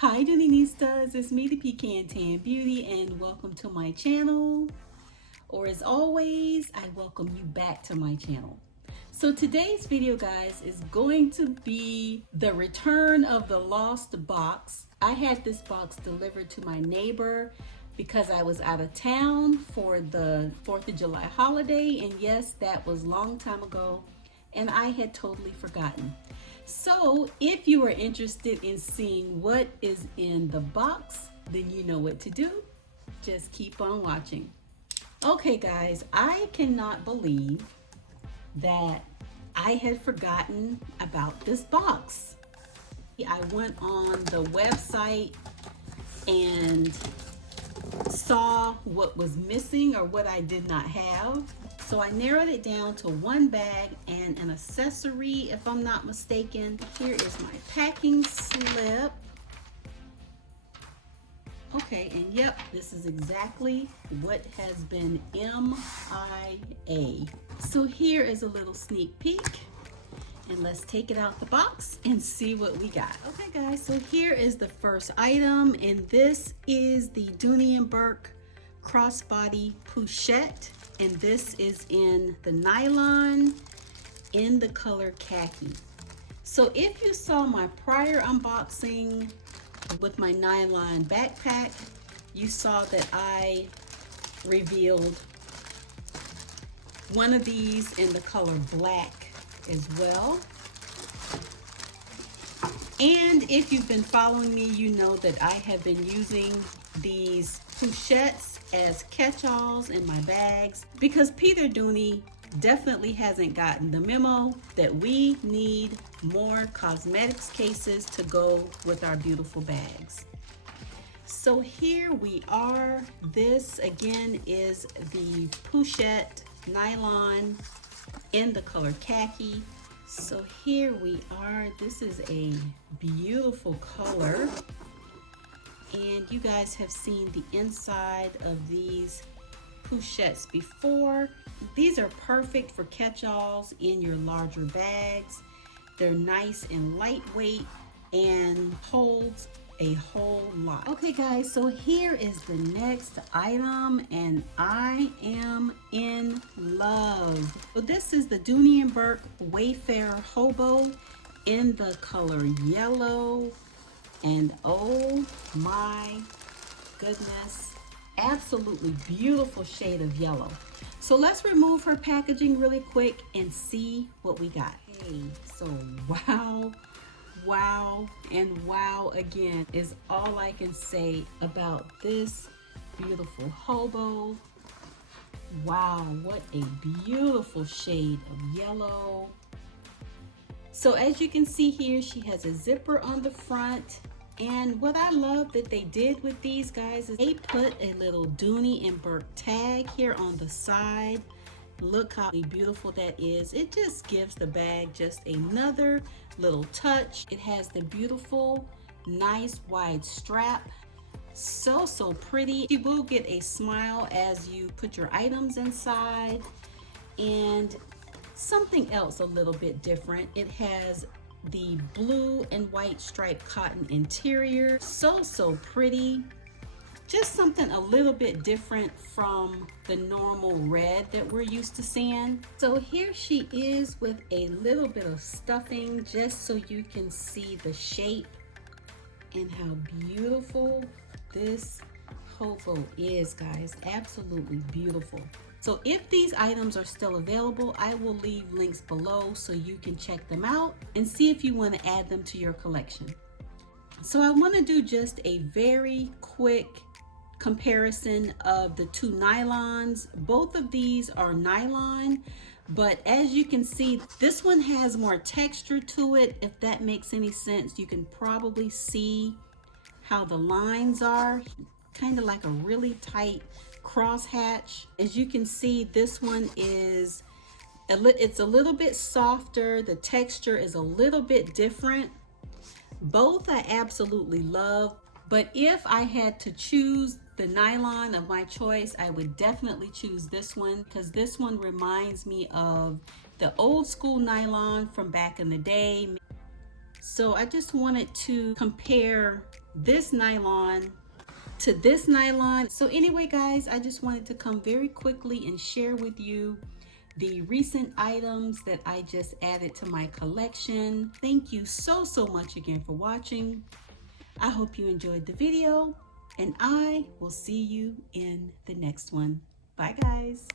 Hi Doonistas, it's me the Pecan Tan Beauty and welcome to my channel. Or as always, I welcome you back to my channel. So today's video guys is going to be the return of the lost box. I had this box delivered to my neighbor because I was out of town for the 4th of July holiday, and yes, that was a long time ago and I had totally forgotten. So if you are interested in seeing what is in the box, then you know what to do. Just keep on watching. Okay guys, I cannot believe that I had forgotten about this box. I went on the website and saw what was missing or what I did not have. So I narrowed it down to one bag and an accessory, if I'm not mistaken. Here is my packing slip. Okay, and yep, this is exactly what has been MIA. So here is a little sneak peek. And let's take it out the box and see what we got. Okay guys, so here is the first item, and this is the Dooney Bourke Crossbody Pouchette, and this is in the nylon in the color khaki. So if you saw my prior unboxing with my nylon backpack, you saw that I revealed one of these in the color black as well. And if you've been following me, you know that I have been using these Pouchettes as catch-alls in my bags because Peter Dooney definitely hasn't gotten the memo that we need more cosmetics cases to go with our beautiful bags. So here we are. This again is the Pouchette nylon in the color khaki. So here we are. This is a beautiful color, and you guys have seen the inside of these Pouchettes before. These are perfect for catch-alls in your larger bags. They're nice and lightweight and holds a whole lot. Okay guys, so here is the next item, and I am in love. So this is the Dooney Bourke Wayfarer Hobo in the color yellow, and oh my goodness, absolutely beautiful shade of yellow. So let's remove her packaging really quick and see what we got. Okay, so wow and wow again is all I can say about this beautiful hobo. Wow, what a beautiful shade of yellow. So as you can see here, she has a zipper on the front, and what I love that they did with these guys is they put a little Dooney Bourke tag here on the side. Look how beautiful that is. It just gives the bag just another little touch. It has the beautiful, nice wide strap. So pretty. You will get a smile as you put your items inside. And something else a little bit different. It has the blue and white striped cotton interior. So pretty. Just something a little bit different from the normal red that we're used to seeing. So here she is with a little bit of stuffing just so you can see the shape and how beautiful this hobo is, guys. Absolutely beautiful. So if these items are still available, I will leave links below so you can check them out and see if you want to add them to your collection. So I want to do just a very quick comparison of the two nylons. Both of these are nylon, but as you can see, this one has more texture to it. If that makes any sense, you can probably see how the lines are, kind of like a really tight crosshatch. As you can see, this one is it's a little bit softer. The texture is a little bit different. Both I absolutely love, but if I had to choose the nylon of my choice, I would definitely choose this one because this one reminds me of the old school nylon from back in the day. So I just wanted to compare this nylon to this nylon. So anyway, guys, I just wanted to come very quickly and share with you the recent items that I just added to my collection. Thank you so much again for watching. I hope you enjoyed the video, and I will see you in the next one. Bye, guys.